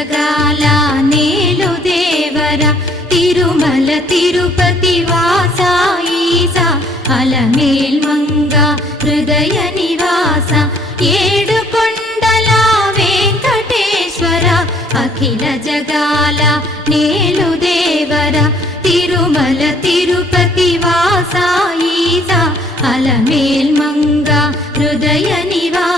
జగాల నేలు దేవర తిరుమల తిరుపతి వాస ఈసా అలమేల్ మంగ హృదయ నివాస ఏడు కొండల వెంకటేశ్వర అఖిల జగాల నేలు దేవర తిరుమల తిరుపతి వాస ఈసా అలమేల్ మంగ హృదయ నివాస